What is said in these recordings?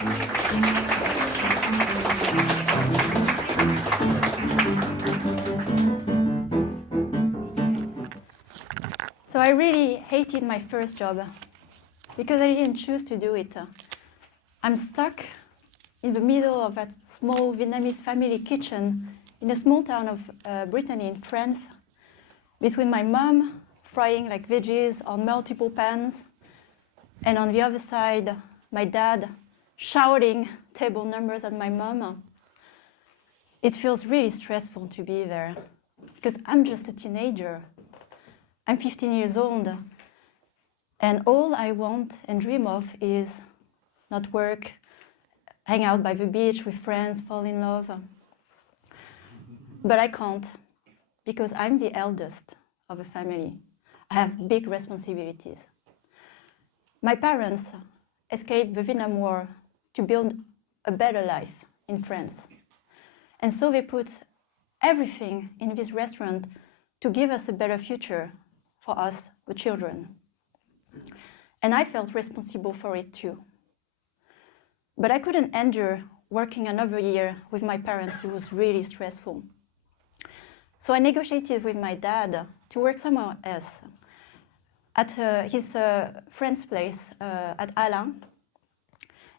So I really hated my first job because I didn't choose to do it. I'm stuck in the middle of that small Vietnamese family kitchen in a small town of Brittany in France, between my mom frying like veggies on multiple pans, and on the other side, my dad shouting table numbers at my mom. It feels really stressful to be there because I'm just a teenager. I'm 15 years old, and all I want and dream of is not work, hang out by the beach with friends, fall in love. But I can't, because I'm the eldest of a family. I have big responsibilities. My parents escaped the Vietnam War to build a better life in France. And so they put everything in this restaurant to give us a better future for us, the children. And I felt responsible for it too. But I couldn't endure working another year with my parents. It was really stressful. So I negotiated with my dad to work somewhere else, at his friend's place at Alain.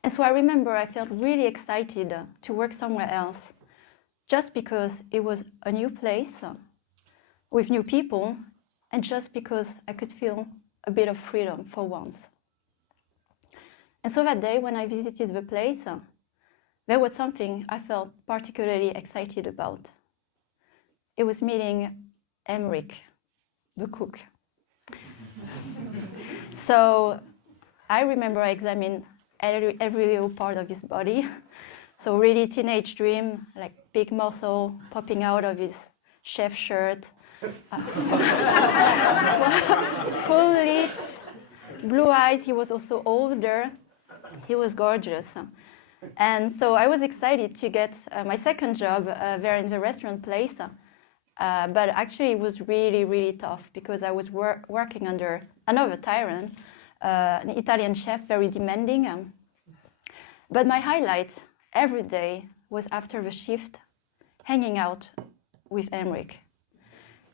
And so I remember I felt really excited to work somewhere else, just because it was a new place with new people, and just because I could feel a bit of freedom for once. And so that day when I visited the place, there was something I felt particularly excited about. It was meeting Emmerich, the cook. So I remember I examined every little part of his body. So really teenage dream, like big muscle popping out of his chef shirt, full lips, blue eyes. He was also older. He was gorgeous. And so I was excited to get my second job there in the restaurant place. But actually it was really, really tough because I was working under another tyrant, an Italian chef, very demanding. But my highlight every day was after the shift, hanging out with Emmerich.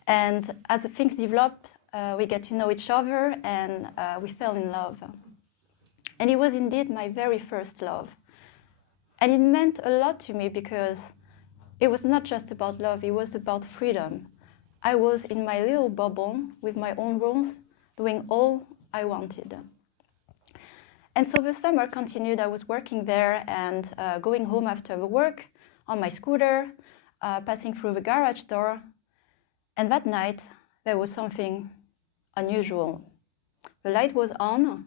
And as things developed, we get to know each other, and we fell in love. And it was indeed my very first love. And it meant a lot to me because it was not just about love, it was about freedom. I was in my little bubble with my own rules, doing all I wanted. And so the summer continued. I was working there and going home after the work on my scooter, passing through the garage door. And that night, there was something unusual. The light was on,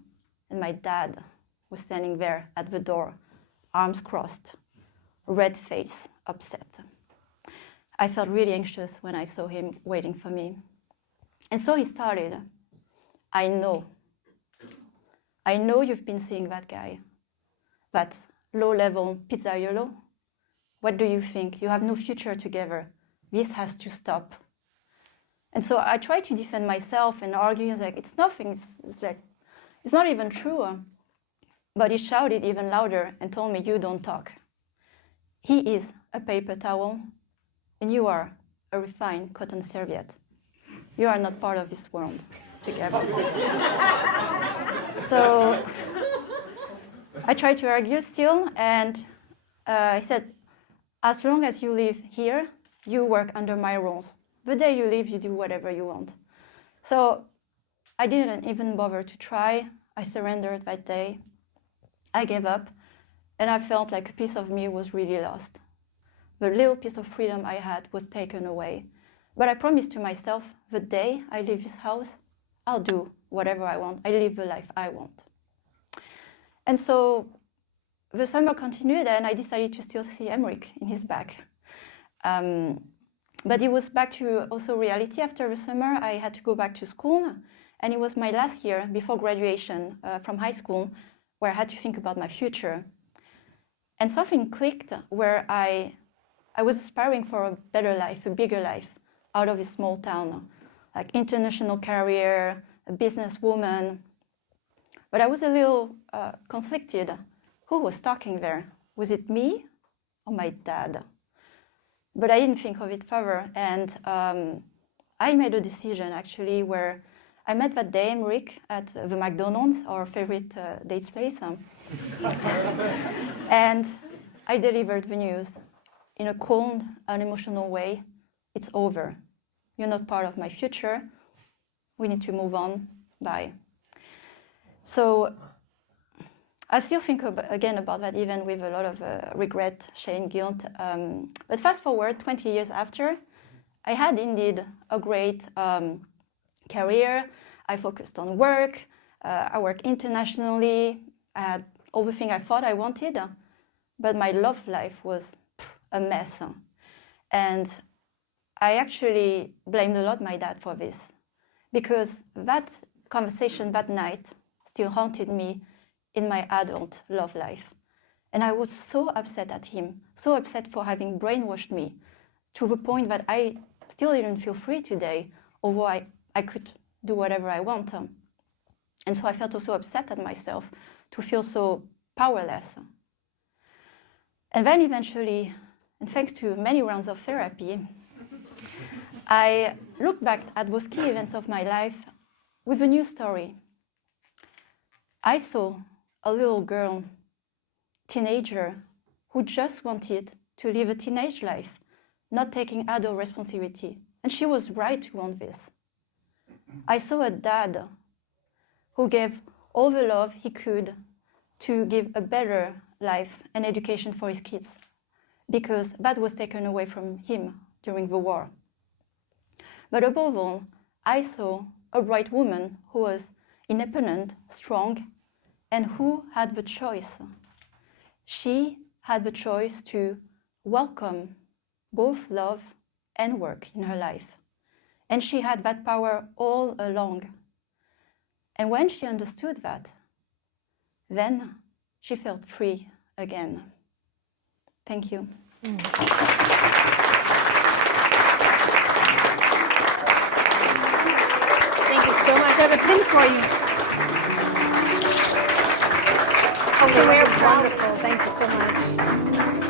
and my dad was standing there at the door, arms crossed, red face, upset. I felt really anxious when I saw him waiting for me. And so he started. I know you've been seeing that guy, that low-level pizzaiolo. What do you think? You have no future together. This has to stop. And so I tried to defend myself and argue, like, it's nothing, it's not even true. But he shouted even louder and told me, you don't talk. He is a paper towel, and you are a refined cotton serviette. You are not part of this world together. So I tried to argue still, and I said, as long as you live here, you work under my rules. The day you leave, you do whatever you want. So I didn't even bother to try. I surrendered that day. I gave up, and I felt like a piece of me was really lost. The little piece of freedom I had was taken away. But I promised to myself, the day I leave this house, I'll do whatever I want. I live the life I want. And so the summer continued, and I decided to still see Emmerich in his back. But it was back to also reality after the summer. I had to go back to school, and it was my last year before graduation from high school where I had to think about my future. And something clicked where I was aspiring for a better life, a bigger life out of this small town, like international career, a businesswoman. But I was a little conflicted. who was talking there? Was it me or my dad? But I didn't think of it further, and I made a decision actually where I met that day Rick at the McDonald's, our favorite dates place, and I delivered the news in a cold, unemotional way. It's over. You're not part of my future. We need to move on. Bye. So I still think again about that event with a lot of regret, shame, guilt. But fast forward 20 years after, I had indeed a great career. I focused on work. I worked internationally. I had all the things I thought I wanted, but my love life was a mess. And I actually blamed a lot my dad for this, because that conversation that night still haunted me in my adult love life. And I was so upset at him, so upset for having brainwashed me, to the point that I still didn't feel free today, although I could do whatever I want. And so I felt also upset at myself to feel so powerless. And then eventually, and thanks to many rounds of therapy, I looked back at those key events of my life with a new story. I saw a little girl, teenager, who just wanted to live a teenage life, not taking adult responsibility. And she was right to want this. I saw a dad who gave all the love he could to give a better life and education for his kids, because that was taken away from him during the war. But above all, I saw a bright woman who was independent, strong, and who had the choice. She had the choice to welcome both love and work in her life. And she had that power all along. And when she understood that, then she felt free again. Thank you. Thank you so much. I have a pin for you. Oh, that was wonderful. Thank you so much.